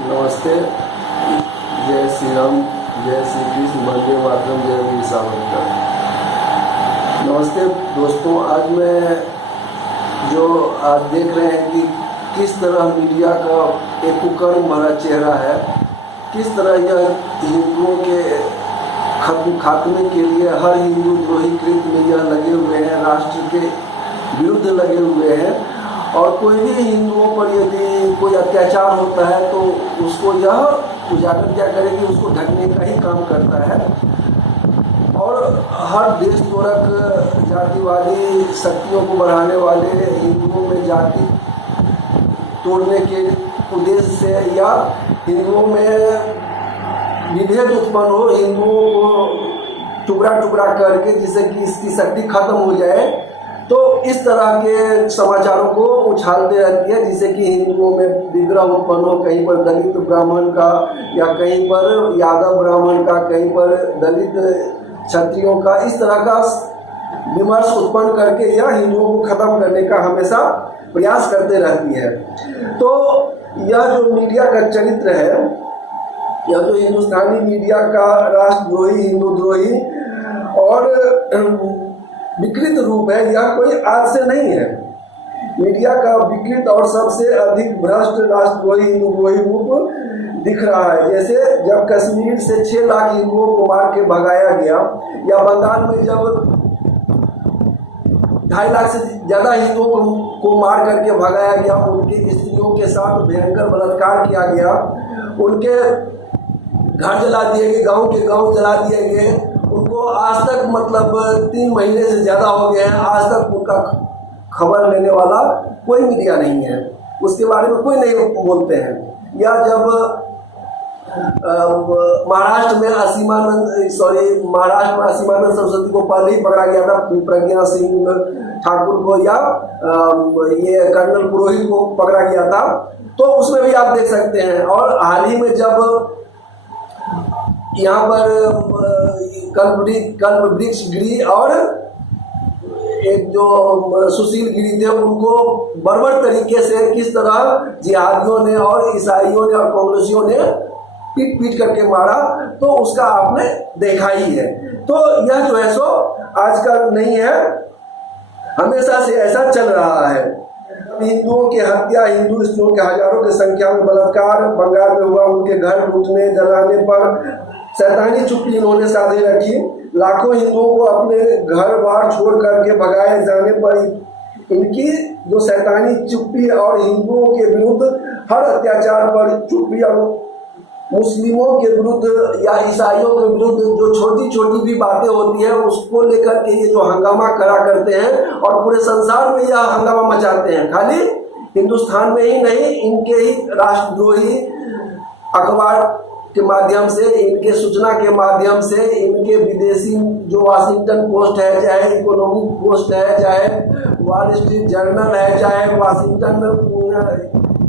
नमस्ते। जय श्री राम, जय श्री कृष्ण, वंदे मातरम, जय वीर सावरकर। नमस्ते दोस्तों, आज मैं जो आज देख रहे हैं कि किस तरह मीडिया का एक कुकर्म भरा चेहरा है, किस तरह यह हिंदुओं के खात्मे के लिए हर हिंदू द्रोही कृत्य में यह लगे हुए हैं, राष्ट्र के विरुद्ध लगे हुए हैं। और कोई भी हिंदुओं पर यदि कोई अत्याचार होता है तो उसको यह उजागर क्या करेगी, उसको ढकने का ही काम करता है। और हर देश तोड़क जातिवादी शक्तियों को बढ़ाने वाले हिंदुओं में जाति तोड़ने के उद्देश्य से या हिंदुओं में विभेद उत्पन्न हो, हिंदुओं को टुकड़ा टुकड़ा करके जिससे कि इसकी शक्ति खत्म हो जाए, तो इस तरह के समाचारों को उछालते रहती है, जिससे कि हिंदुओं में विग्रह उत्पन्न हो। कहीं पर दलित ब्राह्मण का या कहीं पर यादव ब्राह्मण का, कहीं पर दलित क्षत्रियों का, इस तरह का विमर्श उत्पन्न करके यह हिंदुओं को खत्म करने का हमेशा प्रयास करते रहती है। तो यह जो मीडिया का चरित्र है, यह जो हिंदुस्तानी मीडिया का राष्ट्रद्रोही, हिंदू द्रोही और विकृत रूप है, यह कोई आज से नहीं है। मीडिया का विकृत और सबसे अधिक भ्रष्ट राष्ट्रद्रोही, हिंदुद्रोही रूप दिख रहा है। जैसे जब कश्मीर से 6 लाख हिंदुओं को मार के भगाया गया, या बंगाल में जब 2.5 लाख से ज़्यादा हिंदुओं को मार करके भगाया गया, उनकी स्त्रियों के साथ भयंकर बलात्कार किया गया, उनके घर जला दिए गए, गांव के गांव जला दिए गए, उनको आज तक मतलब 3 महीने से ज़्यादा हो गए हैं, आज तक उनका खबर लेने वाला कोई मीडिया नहीं है, उसके बारे में कोई नहीं बोलते हैं। या जब महाराष्ट्र में असीमानंद सरस्वती को पहले ही पकड़ा गया था, प्रज्ञा सिंह ठाकुर को, या ये कर्नल पुरोहित को पकड़ा गया था, तो उसमें भी आप देख सकते हैं। और हाल ही में जब यहाँ पर कल्पवृक्ष गिरी और एक जो सुशील गिरी थे, उनको बर्बर तरीके से किस तरह जिहादियों ने और ईसाइयों ने और कांग्रेसियों ने पीट पीट करके मारा, तो उसका आपने देखा ही है। तो यह जो है सो आज का नहीं है, हमेशा से ऐसा चल रहा है। हिंदुओं की हत्या, हिंदू स्त्रियों के हजारों की संख्या में बलात्कार बंगाल में हुआ, उनके घर लूटने जलाने पर शैतानी चुप्पी इन्होंने साधे रखी। लाखों हिंदुओं को अपने घर बार छोड़ करके भगाए जाने पर इनकी जो शैतानी चुप्पी और हिंदुओं के विरुद्ध हर अत्याचार पर चुप्पी, और मुस्लिमों के विरुद्ध या ईसाइयों के विरुद्ध जो छोटी छोटी भी बातें होती है, उसको लेकर के ये जो हंगामा करा करते हैं और पूरे संसार में यह हंगामा मचाते हैं। खाली हिंदुस्तान में ही नहीं, इनके ही राष्ट्रद्रोही अखबार के माध्यम से, इनके सूचना के माध्यम से, इनके विदेशी जो वाशिंगटन पोस्ट है, चाहे इकोनॉमिक पोस्ट है, चाहे वॉल स्ट्रीट जर्नल है, चाहे वाशिंगटन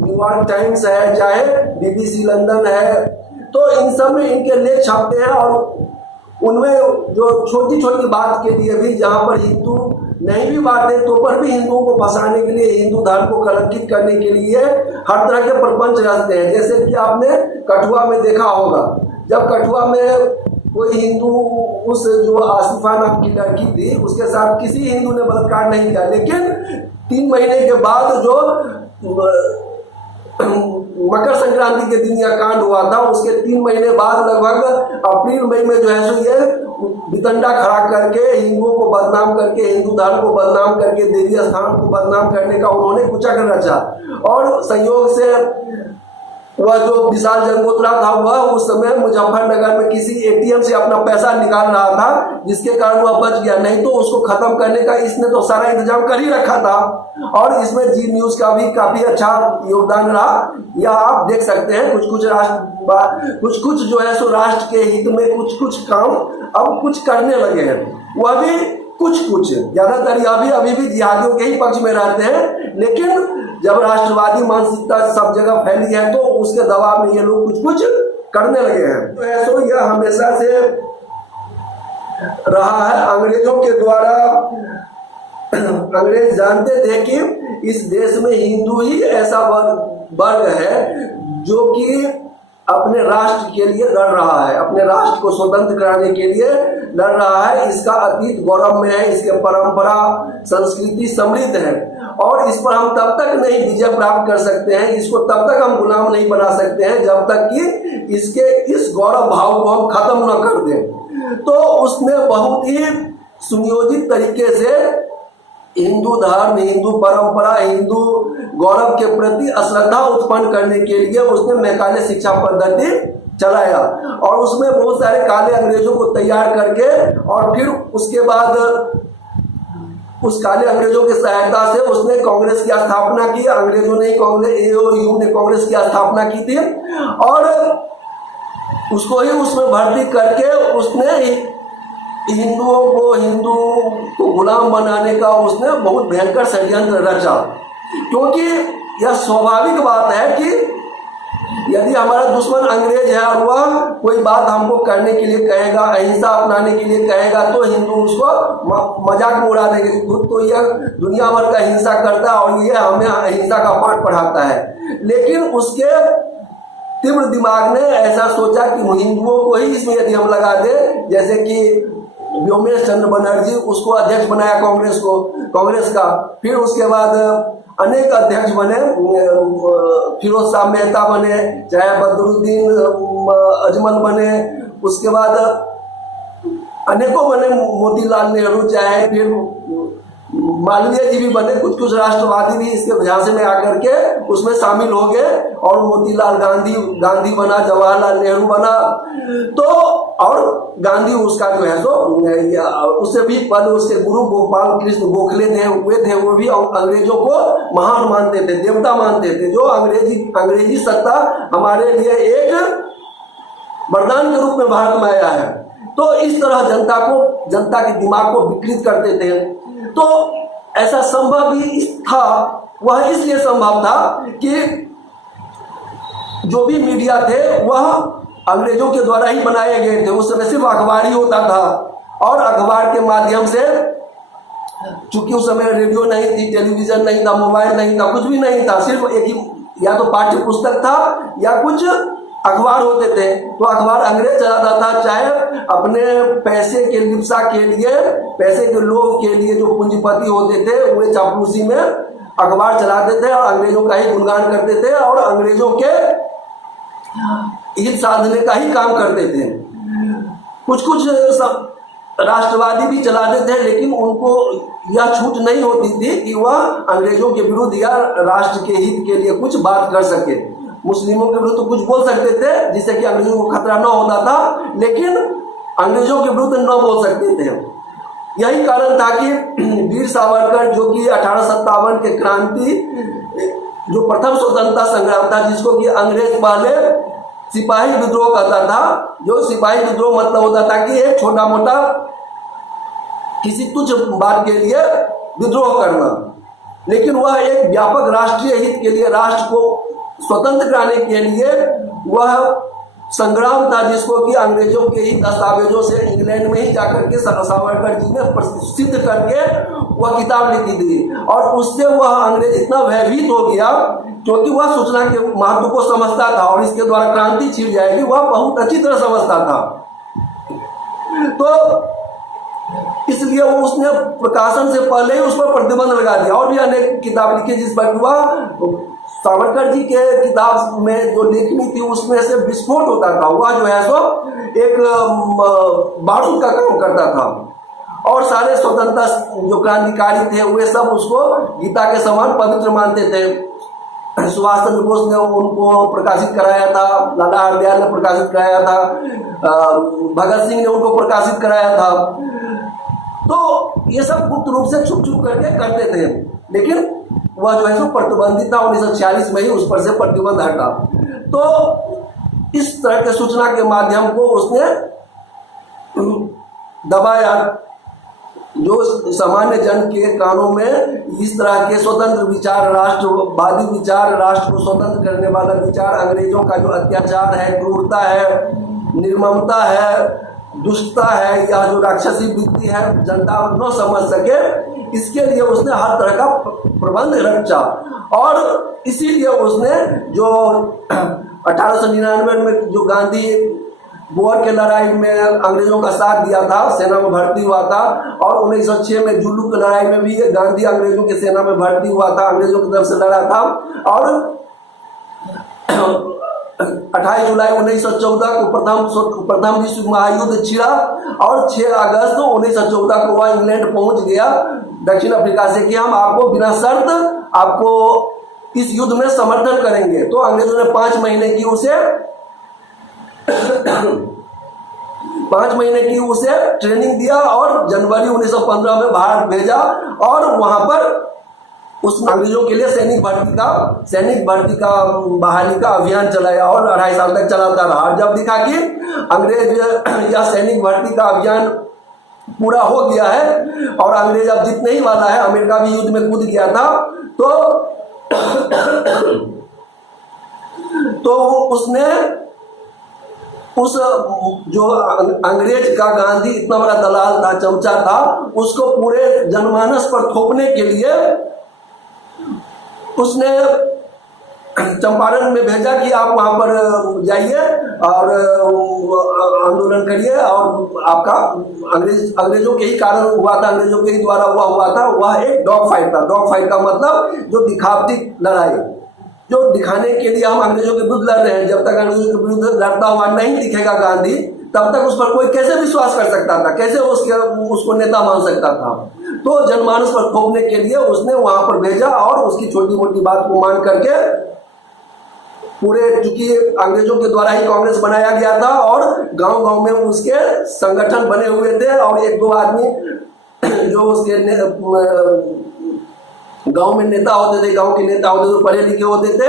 न्यूयॉर्क टाइम्स है, चाहे BBC लंदन है, तो इन सब में इनके लेख छापते हैं। और उनमें जो छोटी छोटी बात के लिए भी, जहाँ पर हिंदू नहीं भी बात है, तो पर भी हिंदुओं को फंसाने के लिए, हिंदू धर्म को कलंकित करने के लिए हर तरह के प्रपंच रचते हैं। जैसे कि आपने कठुआ में देखा होगा, जब कठुआ में कोई हिंदू, उस जो आसिफा नाम की लड़की थी, उसके साथ किसी हिंदू ने बलात्कार नहीं किया, लेकिन 3 महीने के बाद जो मकर संक्रांति के दिन यह कांड हुआ था, उसके 3 महीने बाद लगभग अप्रैल मई में जो है सो ये वितंडा खड़ा करके, हिंदुओं को बदनाम करके, हिंदू धर्म को बदनाम करके, देवी स्थान को बदनाम करने का उन्होंने कुचक्र रचा। और संयोग से वह जो विशाल जंगोत्रा था, वह उस समय मुजफ्फरनगर में किसी ATM से अपना पैसा निकाल रहा था, जिसके कारण वह बच गया। नहीं तो उसको खत्म करने का इसने तो सारा इंतजाम कर ही रखा था। और इसमें जी न्यूज का भी काफी अच्छा योगदान रहा। यह आप देख सकते हैं, कुछ कुछ जो है सो राष्ट्र के हित में कुछ काम अब कुछ करने लगे हैं, वह भी कुछ ज्यादातर अभी भी जिहादियों के ही पक्ष में रहते हैं। लेकिन जब राष्ट्रवादी मानसिकता सब जगह फैली है, तो उसके दबाव में ये लोग कुछ करने लगे हैं। तो ऐसा यह हमेशा से रहा है। अंग्रेजों के द्वारा अंग्रेज जानते थे कि इस देश में हिंदू ही ऐसा वर्ग है जो जो कि अपने राष्ट्र के लिए लड़ रहा है, अपने राष्ट्र को स्वतंत्र कराने के लिए लड़ रहा है। इसका अतीत गौरव में है, इसके परंपरा संस्कृति समृद्ध है और इस पर हम तब तक नहीं विजय प्राप्त कर सकते हैं, इसको तब तक हम गुलाम नहीं बना सकते हैं जब तक कि इसके इस गौरव भाव को हम खत्म न कर दें। तो उसने बहुत ही सुनियोजित तरीके से हिंदू धर्म, हिंदू परंपरा, हिंदू गौरव के प्रति अश्रद्धा उत्पन्न करने के लिए उसने मैकाले शिक्षा पद्धति चलाया और उसमें बहुत सारे काले अंग्रेजों को तैयार करके और फिर उसके बाद उस काले अंग्रेजों की सहायता से उसने कांग्रेस की स्थापना की। अंग्रेजों ने एओयू ने कांग्रेस की स्थापना की थी और उसको ही उसमें भर्ती करके उसने हिंदू को गुलाम बनाने का उसने बहुत भयंकर षड्यंत्र रचा। क्योंकि यह स्वाभाविक बात है कि यदि हमारा दुश्मन अंग्रेज है और वह कोई बात हमको करने के लिए कहेगा, अहिंसा अपनाने के लिए कहेगा, तो हिंदू उसको मजाक में उड़ा देंगे। तो यह दुनिया भर का हिंसा करता है और यह हमें अहिंसा का पाठ पढ़ाता है। लेकिन उसके तीव्र दिमाग ने ऐसा सोचा कि हिंदुओं को ही इसमें यदि हम लगा दे, जैसे कि व्योमेश चंद्र बनर्जी उसको अध्यक्ष बनाया कांग्रेस का, फिर उसके बाद अनेक अध्यक्ष बने, फिरोज शाह मेहता बने, चाहे बदरुद्दीन अजमल बने, उसके बाद अनेकों बने, मोतीलाल नेहरू, चाहे फिर मालवीय जी भी बने, कुछ राष्ट्रवादी भी इसके झांसे में आकर के उसमें शामिल हो गए और मोतीलाल गांधी बना, जवाहरलाल नेहरू बना। तो और गांधी उसका जो है सो उससे भी पहले उसके गुरु गोपाल कृष्ण गोखले थे, वो भी अंग्रेजों को महान मानते थे, देवता मानते थे। जो अंग्रेजी सत्ता हमारे लिए एक वरदान के रूप में भारत में आया है। तो इस तरह जनता के दिमाग को विकृत करते थे। तो ऐसा संभव भी था, वह इसलिए संभव था कि जो भी मीडिया थे वह अंग्रेजों के द्वारा ही बनाए गए थे। उस समय सिर्फ अखबार ही होता था और अखबार के माध्यम से, चूंकि उस समय रेडियो नहीं थी, टेलीविजन नहीं था, मोबाइल नहीं था, कुछ भी नहीं था, सिर्फ एक ही या तो पाठ्य पुस्तक था या कुछ अखबार होते थे। तो अखबार अंग्रेज चलाता था, चाहे अपने पैसे के लिप्सा के लिए, पैसे के लोभ के लिए जो पूंजीपति होते थे वे चापलूसी में अखबार चलाते थे और अंग्रेजों का ही गुणगान करते थे और अंग्रेजों के हित साधने का ही काम करते थे। कुछ राष्ट्रवादी भी चलाते थे, लेकिन उनको यह छूट नहीं होती थी कि वह अंग्रेजों के विरुद्ध या राष्ट्र के हित के लिए कुछ बात कर सके। मुस्लिमों के विरुद्ध तो कुछ बोल सकते थे जिससे कि अंग्रेजों को खतरा न होता था, लेकिन अंग्रेजों के विरुद्ध न बोल सकते थे। यही कारण था कि वीर सावरकर, जो कि 1857 के क्रांति, जो प्रथम स्वतंत्रता संग्राम था, जिसको कि अंग्रेज पहले सिपाही विद्रोह कहता था। जो सिपाही विद्रोह मतलब होता था कि एक छोटा मोटा किसी तुच्छ बात के लिए विद्रोह करना, लेकिन वह एक व्यापक राष्ट्रीय हित के लिए, राष्ट्र को स्वतंत्र कराने के लिए वह संग्राम था, जिसको कि अंग्रेजों के ही दस्तावेजों से इंग्लैंड में ही जाकर के सावरकर जी ने प्रसिद्ध करके वह किताब लिखी थी। और उससे वह अंग्रेज इतना भयभीत हो गया, क्योंकि वह सूचना के महत्व को समझता था और इसके द्वारा क्रांति छिड़ जाएगी, वह बहुत अच्छी तरह समझता था। तो इसलिए वो उसने प्रकाशन से पहले ही उस पर प्रतिबंध लगा दिया और भी अनेक किताब लिखी, जिस पर वह सावरकर जी के किताब में जो लेखनी थी उसमें से विस्फोट होता था। वह जो है सो एक बारूद का काम करता था और सारे स्वतंत्रता जो क्रांतिकारी थे वे सब उसको गीता के समान पवित्र मानते थे। सुभाष चंद्र बोस ने उनको प्रकाशित कराया था, लाला हरदयाल ने प्रकाशित कराया था, भगत सिंह ने उनको प्रकाशित कराया था। तो ये सब गुप्त रूप से छुप छुप करके करते थे, लेकिन वह जो है सो प्रतिबंधित था। 1946 में ही उस पर से प्रतिबंध हटा। तो इस तरह के सूचना के माध्यम को उसने दबाया, जो सामान्य जन के कानों में इस तरह के स्वतंत्र विचार, राष्ट्रवादी विचार, राष्ट्र को स्वतंत्र करने वाला विचार, अंग्रेजों का जो अत्याचार है, क्रूरता है, निर्ममता है, दुष्टता है, या जो राक्षसी वृत्ति है, जनता न समझ सके, इसके लिए उसने हर तरह का प्रबंध रचा। और इसीलिए उसने जो 1899 में जो गांधी बोर के लड़ाई में अंग्रेजों का साथ दिया था, सेना में भर्ती हुआ था, और 1906 में जुल्लू की लड़ाई में भी गांधी अंग्रेजों की सेना में भर्ती हुआ था, अंग्रेजों की तरफ से लड़ा था। और 28 जुलाई 1914 को प्रथम विश्व महायुद्ध छिड़ा, और 6 अगस्त 1914 को वह इंग्लैंड पहुंच गया दक्षिण अफ्रीका से कि हम आपको बिना शर्त आपको इस युद्ध में समर्थन करेंगे। तो अंग्रेजों ने 5 महीने की उसे ट्रेनिंग दिया, और जनवरी 1915 में भारत भेजा, और वहां पर उस अंग्रेजों के लिए सैनिक भर्ती का बहाली का अभियान चलाया, और 2.5 साल तक चलाता रहा। जब दिखा कि अंग्रेज या सैनिक भर्ती का अभियान पूरा हो गया है और अंग्रेज अब जीतने ही वाला है, अमेरिका भी युद्ध में कूद गया था, तो उसने उस जो अंग्रेज का गांधी इतना बड़ा दलाल था, चमचा था, उसको पूरे जनमानस पर थोपने के लिए उसने चंपारण में भेजा कि आप वहां पर जाइए और आंदोलन करिए, और आपका अंग्रेजों के ही कारण हुआ था, अंग्रेजों के ही द्वारा हुआ था। वह एक डॉग फाइट था। डॉग फाइट का मतलब जो दिखावटी लड़ाई, जो दिखाने के लिए हम अंग्रेजों के विरुद्ध लड़ रहे हैं। जब तक अंग्रेजों के विरुद्ध लड़ता हुआ नहीं दिखेगा गांधी, तब तक उस पर कोई कैसे विश्वास कर सकता था, कैसे उसको नेता मान सकता था। तो जनमानस पर थोपने के लिए उसने वहां पर भेजा, और उसकी छोटी मोटी बात को मान करके पूरे, चूंकि अंग्रेजों के द्वारा ही कांग्रेस बनाया गया था और गांव गांव में उसके संगठन बने हुए थे, और 1-2 आदमी जो उसके गांव में नेता होते थे, गांव के नेता होते थे, पढ़े लिखे होते थे,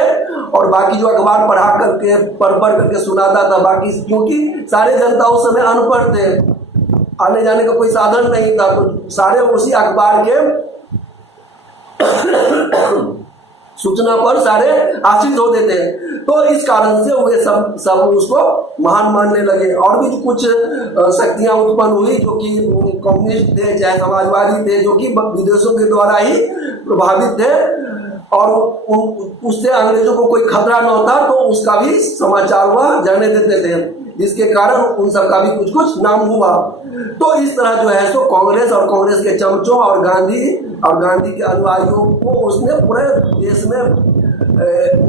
और बाकी जो अखबार पढ़ करके सुनाता था। बाकी क्योंकि सारे जनता उस समय अनपढ़ थे, आने जाने का कोई साधन नहीं था, तो सारे उसी अखबार के सूचना पर सारे आश्रित होते थे। तो इस कारण से वे सब उसको महान मानने लगे। और भी कुछ शक्तियां उत्पन्न हुई जो कि कम्युनिस्ट थे, चाहे समाजवादी थे, जो कि विदेशों के द्वारा ही प्रभावित थे, और उससे अंग्रेजों को कोई खतरा न था, तो उसका भी समाचार वह जाने देते थे, जिसके कारण उन सब का भी कुछ नाम हुआ। तो इस तरह जो है सो कांग्रेस और कांग्रेस के चमचों और गांधी के अनुयायियों को उसने पूरे देश में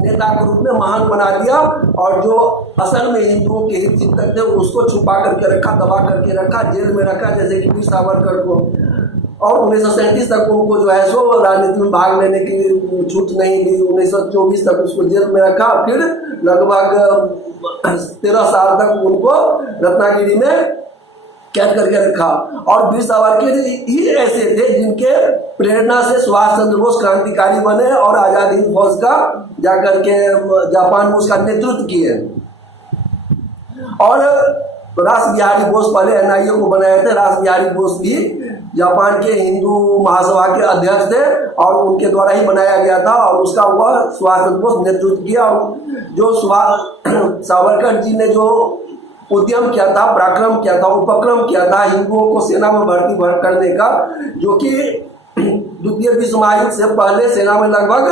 नेता के रूप में महान बना दिया, और जो असल में हिंदुओं के हित चिंतक थे उसको छुपा करके रखा, दबा करके रखा, जेल में रखा, जैसे कि वीर सावरकर को। और 1937 तक उनको जो है सो राजनीति में भाग लेने की छूट नहीं दी। 1924 तक उसको जेल में रखा, फिर लगभग 13 साल तक उनको रत्नागिरी में कैद करके रखा। और वीर सावरकर ही ऐसे थे जिनके प्रेरणा से सुभाष चंद्र बोस क्रांतिकारी बने, और आजाद हिंद फौज का जाकर के जापान में उसका नेतृत्व किए। और रास बिहारी बोस पहले एनआईए को बनाए थे। रास बिहारी बोस भी जापान के हिंदू महासभा के अध्यक्ष थे, और उनके द्वारा ही बनाया गया था, और उसका वह सुभाष चंद्र बोस नेतृत्व किया। और जो सावरकर जी ने जो उद्यम किया था, पराक्रम किया था, उपक्रम किया था हिंदुओं को सेना में भर्ती करने का, जो कि द्वितीय विश्व महायुद्ध से पहले सेना में लगभग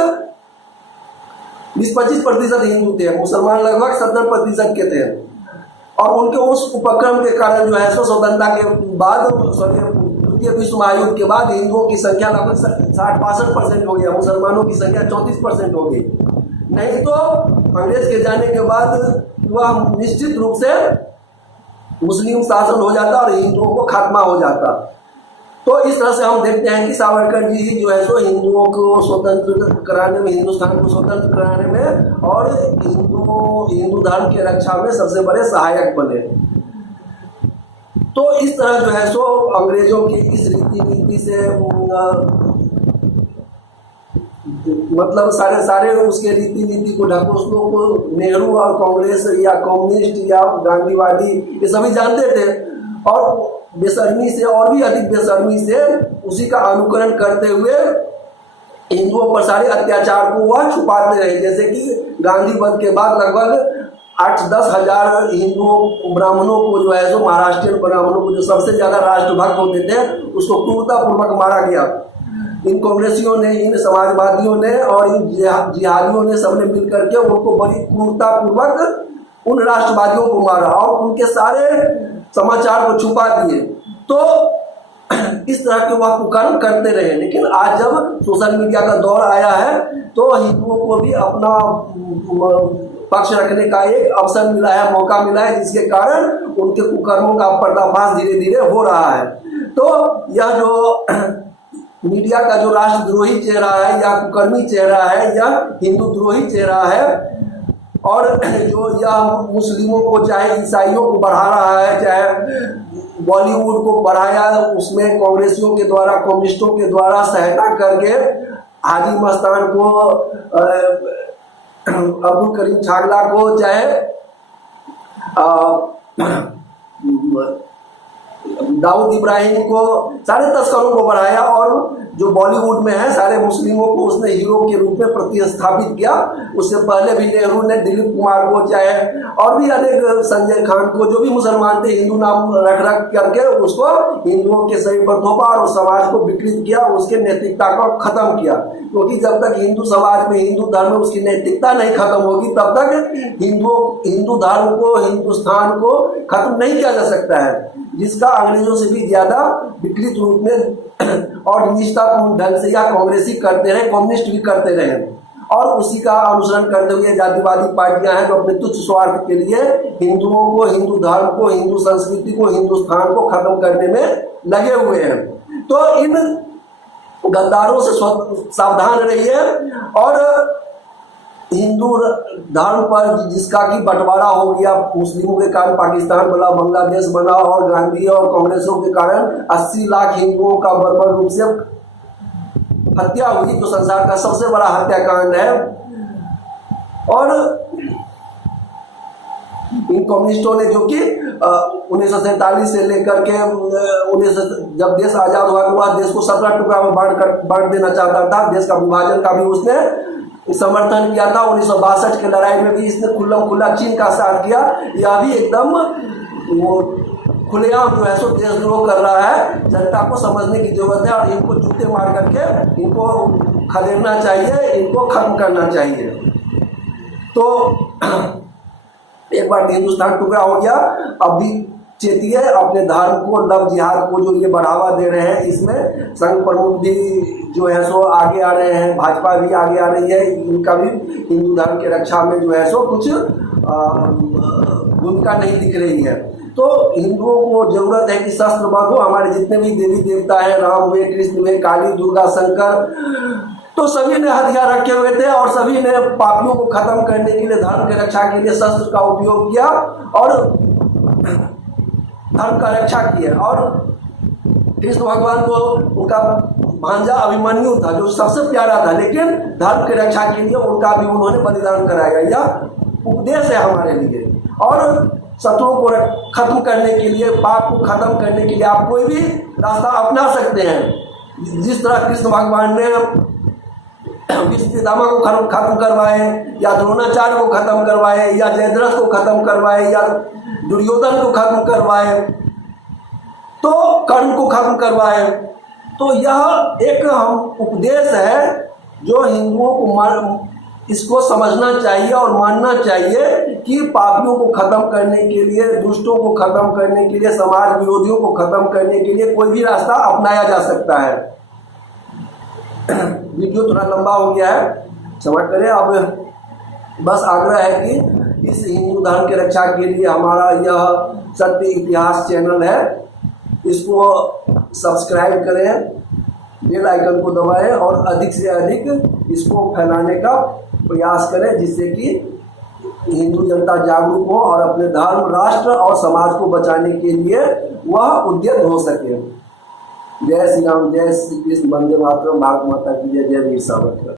20-25% हिंदू थे, मुसलमान लगभग 70% के थे। और उनके उस उपक्रम के कारण जो है स्वतंत्रता के बाद, द्वितीय विश्व महायुद्ध के बाद हिंदुओं की संख्या लगभग 60-62% हो गया, मुसलमानों की संख्या 34% हो गई। नहीं तो अंग्रेज के जाने के बाद वह निश्चित रूप से मुस्लिम शासन हो जाता और हिंदुओं को खात्मा हो जाता। तो इस तरह से हम देखते हैं कि सावरकर जी जो है सो हिंदुओं को स्वतंत्र कराने में, हिंदुस्तान को स्वतंत्र कराने में और हिंदू धर्म की रक्षा में सबसे बड़े सहायक बने। तो इस तरह जो है सो अंग्रेजों की इस रीति नीति से मतलब सारे उसके रीति नीति को ढकोसलों को नेहरू और कांग्रेस या कम्युनिस्ट या गांधीवादी ये सभी जानते थे, और बेशर्मी से और भी अधिक बेशर्मी से उसी का अनुकरण करते हुए हिंदुओं पर सारे अत्याचार को वह छुपाते रहे। जैसे कि गांधी वध के बाद लगभग 8-10 हजार हिंदुओं ब्राह्मणों को जो है सो महाराष्ट्रियन ब्राह्मणों को जो सबसे ज्यादा राष्ट्रभक्त होते थे उसको क्रूरता पूर्वक मारा गया। इन कांग्रेसियों ने, इन समाजवादियों ने और इन जिहादियों ने सबने मिल करके उनको बड़ी क्रूरतापूर्वक उन राष्ट्रवादियों को मारा और उनके सारे समाचार को छुपा दिए। तो इस तरह के वह कुकर्म करते रहे। लेकिन आज जब सोशल मीडिया का दौर आया है तो हिंदुओं को भी अपना पक्ष रखने का एक अवसर मिला है, मौका मिला है, जिसके कारण उनके कुकर्मों का पर्दाफाश धीरे धीरे हो रहा है। तो यह जो मीडिया का जो राष्ट्रद्रोही चेहरा है या कुकर्मी चेहरा है या हिंदू द्रोही चेहरा है, और जो यह मुस्लिमों को चाहे ईसाइयों को बढ़ा रहा है, चाहे बॉलीवुड को बढ़ाया, उसमें कांग्रेसियों के द्वारा, कम्युनिस्टों के द्वारा सहायता करके हाजी मस्तान को, अब्दुल करीम छागला को, चाहे दाऊद इब्राहिम को, सारे तस्करों को बढ़ाया और जो बॉलीवुड में है सारे मुस्लिमों को उसने हीरो के रूप में प्रतिस्थापित किया। उससे पहले भी नेहरू ने दिलीप कुमार को, चाहे और भी अनेक, संजय खान को, जो भी मुसलमान थे, हिंदू नाम रख करके उसको हिंदुओं के शरीर पर थोपा और समाज को विकृत किया, उसके नैतिकता को खत्म किया। क्योंकि जब तक हिंदू समाज में, हिंदू धर्म में उसकी नैतिकता नहीं खत्म होगी तब तक हिंदू धर्म को, हिंदुस्तान को खत्म नहीं किया जा सकता है, जिसका अंग्रेजों से भी ज्यादा विकृत रूप में और निष्ठापूर्ण ढंग से या कांग्रेसी करते रहे, कम्युनिस्ट भी करते रहे, और उसी का अनुसरण करते हुए जातिवादी पार्टियां हैं जो अपने तुच्छ स्वार्थ के लिए हिंदुओं को, हिंदू धर्म को, हिंदू संस्कृति को, हिंदुस्तान को खत्म करने में लगे हुए हैं। तो इन गद्दारों से सावधान रहिए और हिंदू धर्म पर जिसका कि बंटवारा हो गया, मुस्लिमों के कारण पाकिस्तान बना, बांग्लादेश बना, और गांधी और कांग्रेसों के कारण 80 लाख हिंदुओं का बर्बर रूप से हत्या हुई, तो संसार का सबसे बड़ा हत्याकांड है। और इन कम्युनिस्टों ने, जो कि 1947 से लेकर के जब देश आजाद हुआ तो वह देश को 17 टुकड़ा में बांट देना चाहता था, देश का विभाजन का भी उसने समर्थन किया था। 1962 की लड़ाई में भी इसने खुला चीन का साथ किया। यह भी एकदम खुलेआम जो है सो देशद्रोह कर रहा है। जनता को समझने की जरूरत है और इनको जूते मार करके इनको खदेड़ना चाहिए, इनको खत्म करना चाहिए। तो एक बार हिंदुस्तान टुकड़ा हो गया, अब भी चेतिए अपने धर्म को, लव जिहाद को जो ये बढ़ावा दे रहे हैं, इसमें संघ प्रमुख भी जो है सो आगे आ रहे हैं, भाजपा भी आगे आ रही है, इनका भी हिंदू धर्म के रक्षा में जो है सो कुछ भूमिका नहीं दिख रही है। तो हिंदुओं को जरूरत है कि शस्त्र बांधो। हमारे जितने भी देवी देवता हैं, राम हुए, कृष्ण हुए, काली, दुर्गा, शंकर, तो सभी ने हथियार रखे हुए थे और सभी ने पापियों को खत्म करने के लिए, धर्म की रक्षा के लिए शस्त्र का उपयोग किया और धर्म का रक्षा किया। और कृष्ण भगवान को उनका भांजा अभिमन्यु था जो सबसे प्यारा था, लेकिन धर्म की रक्षा के लिए उनका भी उन्होंने बलिदान कराया। यह उपदेश है हमारे लिए। और शत्रुओं को खत्म करने के लिए, पाप को खत्म करने के लिए आप कोई भी रास्ता अपना सकते हैं। जिस तरह कृष्ण भगवान ने भीष्म पितामह को खत्म करवाए, या द्रोणाचार्य को खत्म करवाए, या जयद्रथ को खत्म करवाए, या दुर्योधन को खत्म करवाए, तो कर्ण को खत्म करवाए। तो यह एक हम उपदेश है जो हिंदुओं को इसको समझना चाहिए और मानना चाहिए कि पापियों को खत्म करने के लिए, दुष्टों को खत्म करने के लिए, समाज विरोधियों को खत्म करने के लिए कोई भी रास्ता अपनाया जा सकता है। वीडियो थोड़ा लंबा हो गया है, क्षमा करें। अब बस आग्रह है कि इस हिंदू धर्म की रक्षा के लिए हमारा यह सत्य इतिहास चैनल है, इसको सब्सक्राइब करें, बेल आइकन को दबाएं और अधिक से अधिक इसको फैलाने का प्रयास करें, जिससे कि हिंदू जनता जागरूक हो और अपने धर्म, राष्ट्र और समाज को बचाने के लिए वह उद्यत हो सके। जय श्री राम, जय श्री कृष्ण, वंदे मातरम, भारत माता की जय, जय वीर सावरकर।